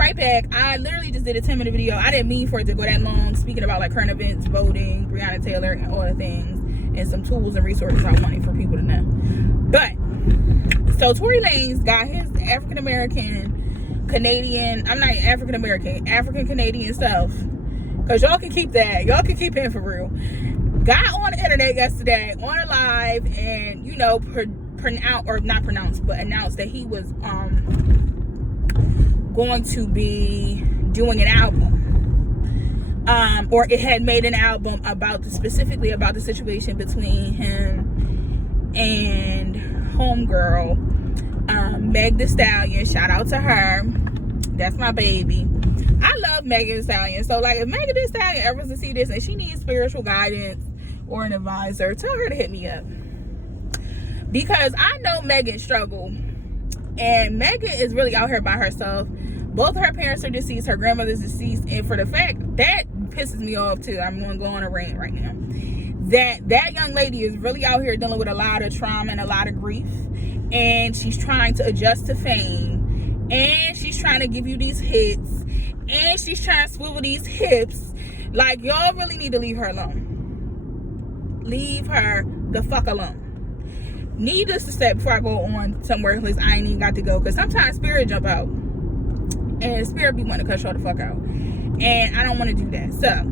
right back. I literally just did a 10-minute video. I didn't mean for it to go that long, speaking about like current events, voting, Breonna Taylor, and all the things, and some tools and resources I wanted for people to know. But so Tory Lanez got his African-American Canadian, I'm not African-American, African-Canadian stuff, because y'all can keep that. Y'all can keep him for real. Got on the internet yesterday on a live and, you know, announced that he was going to be doing an album. Or it had made an album specifically about the situation between him and homegirl, Meg Thee Stallion. Shout out to her. That's my baby. I love Megan Thee Stallion. So like, if Megan Thee Stallion ever to see this and she needs spiritual guidance or an advisor, tell her to hit me up, because I know Megan struggle, and Megan is really out here by herself. Both her parents are deceased, her grandmother's deceased, and for the fact that pisses me off too, I'm gonna go on a rant right now, that young lady is really out here dealing with a lot of trauma and a lot of grief, and she's trying to adjust to fame, and she's trying to give you these hits, and she's trying to swivel these hips. Like, y'all really need to leave her alone. Leave her the fuck alone. Needless to say, before I go on somewhere else, I ain't even got to go, because sometimes spirit jump out and spirit be wanting to cut y'all the fuck out, and I don't want to do that. So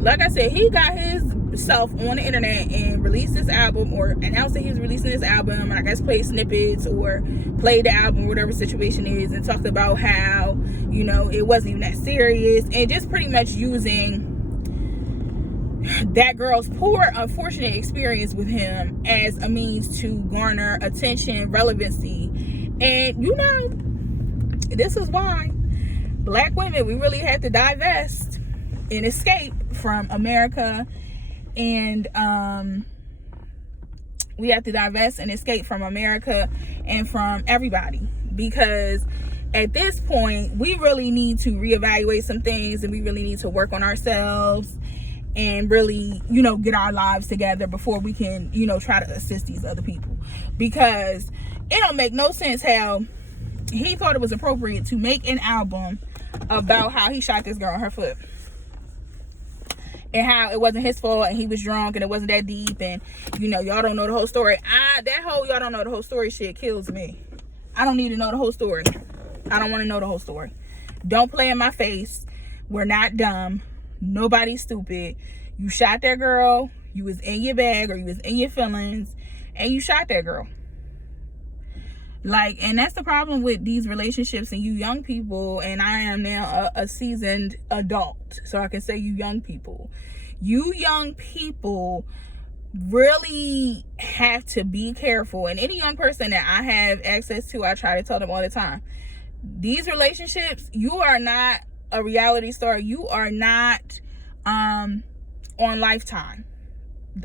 like I said, he got himself on the internet and released this album, or announced that he was releasing this album, and I guess played snippets or played the album, whatever situation is, and talked about how, you know, it wasn't even that serious, and just pretty much using that girl's poor, unfortunate experience with him as a means to garner attention, relevancy. And, you know, this is why Black women, we really had to divest and escape from America. And we have to divest and escape from America and from everybody, because at this point, we really need to reevaluate some things, and we really need to work on ourselves and really, you know, get our lives together before we can, you know, try to assist these other people. Because it don't make no sense how he thought it was appropriate to make an album about how he shot this girl in her foot, and how it wasn't his fault, and he was drunk, and it wasn't that deep, and, you know, y'all don't know the whole story. That whole y'all don't know the whole story shit kills me. I don't need to know the whole story. I don't want to know the whole story. Don't play in my face. We're not dumb. Nobody's stupid. You shot that girl. You was in your bag, or you was in your feelings, and you shot that girl. Like, and that's the problem with these relationships and you young people. And I am now a seasoned adult, so I can say you young people. You young people really have to be careful. And any young person that I have access to, I try to tell them all the time, these relationships, you are not a reality star. You are not on Lifetime.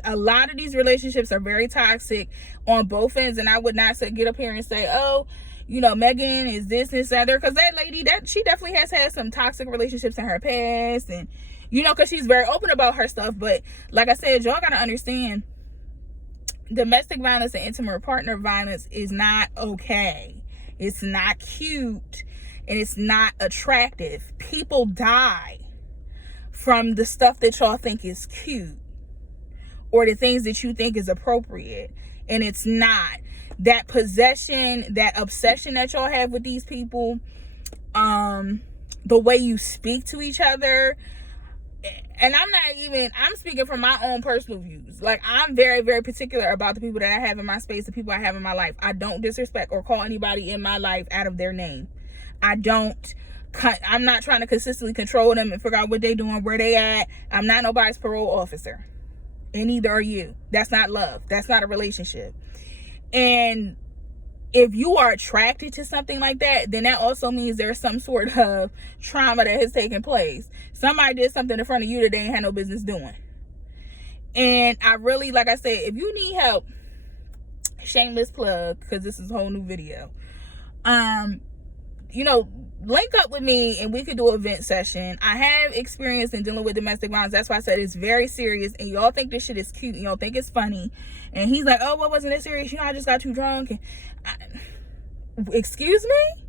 A lot of these relationships are very toxic on both ends, and I would not say, get up here and say, oh, you know, Megan is this and that, because that lady, that she definitely has had some toxic relationships in her past, and, you know, because she's very open about her stuff. But like I said, y'all gotta understand, domestic violence and intimate partner violence is not okay. It's not cute, and it's not attractive. People die from the stuff that y'all think is cute, or the things that you think is appropriate, and it's not. That possession, that obsession that y'all have with these people, the way you speak to each other, and I'm speaking from my own personal views. Like, I'm very, very particular about the people that I have in my space, the people I have in my life. I don't disrespect or call anybody in my life out of their name. I'm not trying to consistently control them and figure out what they're doing, where they at. I'm not nobody's parole officer. And neither are you. That's not love. That's not a relationship. And if you are attracted to something like that, then that also means there's some sort of trauma that has taken place. Somebody did something in front of you that they ain't had no business doing. And I really, like I said, if you need help, shameless plug, because this is a whole new video, you know, link up with me and we could do an event session. I have experience in dealing with domestic violence. That's why I said it's very serious, and y'all think this shit is cute and y'all think it's funny. And he's like, oh, what wasn't that serious? You know, I just got too drunk. And excuse me?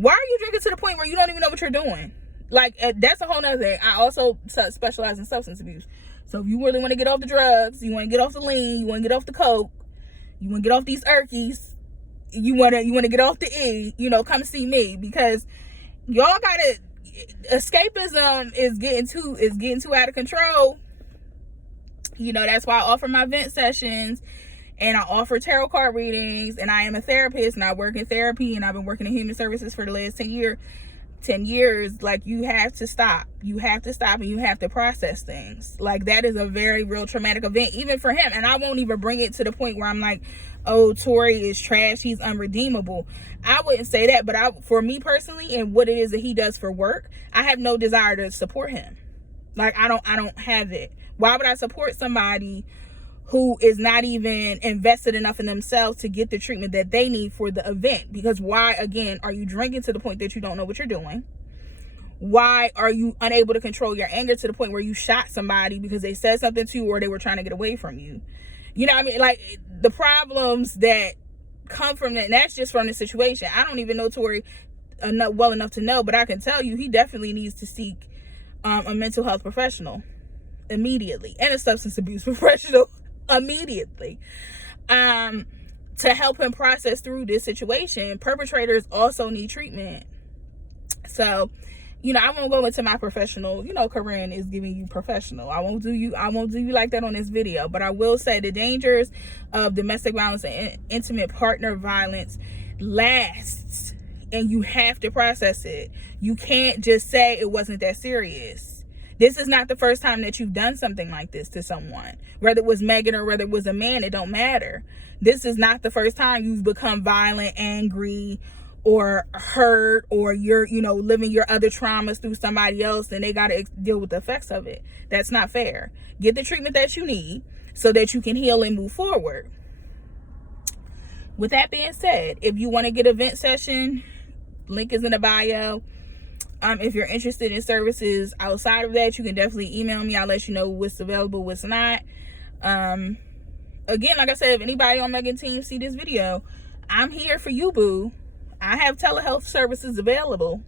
Why are you drinking to the point where you don't even know what you're doing? Like, that's a whole nother thing. I also specialize in substance abuse. So if you really want to get off the drugs, you want to get off the lean, you want to get off the coke, you want to get off these Erkies, you want to get off the E, you know, come see me, because y'all gotta, escapism is getting too out of control. You know, that's why I offer my vent sessions, and I offer tarot card readings, and I am a therapist, and I work in therapy, and I've been working in human services for the last 10 years. Like, you have to stop, and you have to process things. Like, that is a very real traumatic event, even for him. And I won't even bring it to the point where I'm like, oh, Tory is trash, he's unredeemable. I wouldn't say that, but for me personally, and what it is that he does for work, I have no desire to support him. Like, I don't have it. Why would I support somebody who is not even invested enough in themselves to get the treatment that they need for the event? Because why, again, are you drinking to the point that you don't know what you're doing? Why are you unable to control your anger to the point where you shot somebody because they said something to you or they were trying to get away from you? You know what I mean? Like, the problems that come from that, and that's just from the situation. I don't even know Tory well enough to know, but I can tell you he definitely needs to seek a mental health professional immediately, and a substance abuse professional immediately, to help him process through this situation. Perpetrators also need treatment. So, you know, I won't go into my professional, you know, Koren is giving you professional. I won't do you like that on this video, but I will say the dangers of domestic violence and intimate partner violence lasts, and you have to process it. You can't just say it wasn't that serious. This is not the first time that you've done something like this to someone. Whether it was Megan or whether it was a man, it don't matter. This is not the first time you've become violent, angry, or hurt, or you're, you know, living your other traumas through somebody else, and they got to deal with the effects of it. That's not fair. Get the treatment that you need so that you can heal and move forward. With that being said, if you want to get a vent session, link is in the bio. If you're interested in services outside of that, you can definitely email me. I'll let you know what's available, what's not. Again, like I said, if anybody on Megan team see this video, I'm here for you, boo. I have telehealth services available.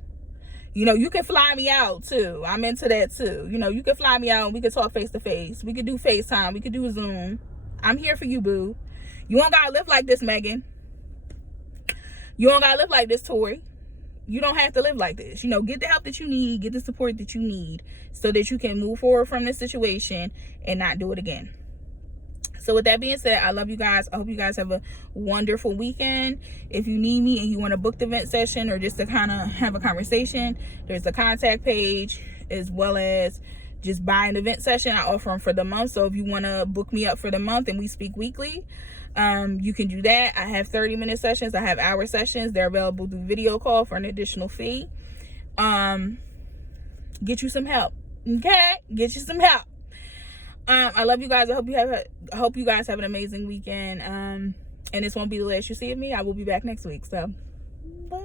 You know, you can fly me out too. I'm into that too. You know, you can fly me out and we can talk face to face. We could do FaceTime. We could do Zoom. I'm here for you, boo. You don't gotta live like this, Megan. You don't gotta live like this, Tory. You don't have to live like this. You know, get the help that you need, get the support that you need, so that you can move forward from this situation and not do it again. So with that being said, I love you guys. I hope you guys have a wonderful weekend. If you need me and you want to book the event session or just to kind of have a conversation, there's a contact page, as well as just buy an event session. I offer them for the month. So if you want to book me up for the month and we speak weekly, you can do that. I have 30-minute sessions. I have hour sessions. They're available through video call for an additional fee. Get you some help. Okay? Get you some help. I love you guys. I hope you guys have an amazing weekend. And this won't be the last you see of me. I will be back next week. So, bye.